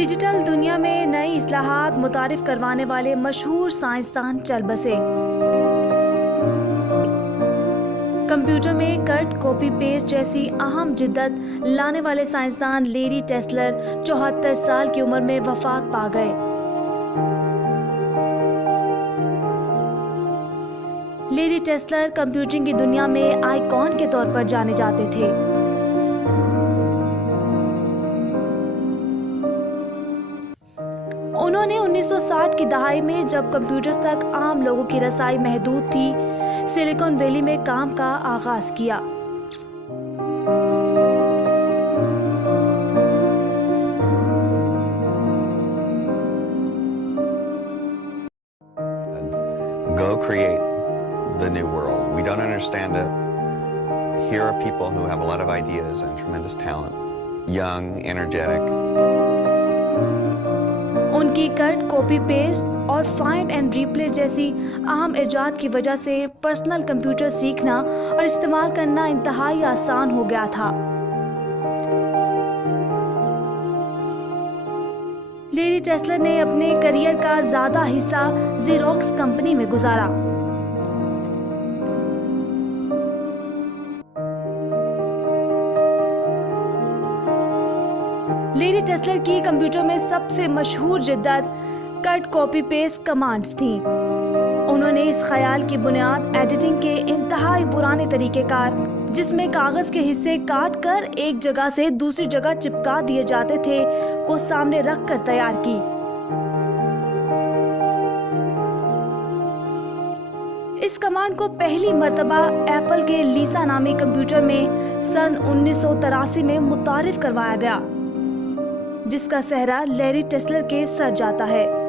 Digital दुनिया में नई इस्लाहात मुतारिफ करवाने वाले मशहूर साइंसदान चल बसे। कंप्यूटर में कट कॉपी पेस्ट जैसी अहम जिद्दत लाने वाले साइंसदान लेरी टेस्लर 74 साल की उम्र में वफात पा गए। लेरी टेस्लर कंप्यूटिंग की दुनिया में आइकॉन के तौर पर जाने जाते थे। उन्होंने 1960 की दहाई में, जब कंप्यूटर्स तक आम लोगों की रसाई महदूद थी, सिलिकॉन वैली में काम का आगाज किया। Go create the new world. We don't understand it. Here are people who have a lot of ideas and tremendous talent. Young, energetic. उनकी कट कॉपी पेस्ट और फाइंड एंड रिप्लेस जैसी अहम इजाद की वजह से पर्सनल कंप्यूटर सीखना और इस्तेमाल करना इंतहाई आसान हो गया था। लेरी टेस्लर ने अपने करियर का ज्यादा हिस्सा ज़ेरॉक्स कंपनी में गुजारा। लेरी टेस्लर की कंप्यूटर में सबसे मशहूर जिद्दत कट कॉपी पेस्ट कमांड्स थी। उन्होंने इस ख्याल की बुनियाद एडिटिंग के इंतहाई पुराने तरीकेकार, जिसमें कागज के हिस्से काट कर एक जगह से दूसरी जगह चिपका दिए जाते थे, को सामने रख कर तैयार की। इस कमांड को पहली मर्तबा एप्पल के लीसा नामी कंप्यूटर में सन 1983 में मुतारिफ करवाया गया, जिसका सेहरा लेरी टेस्लर के सर जाता है।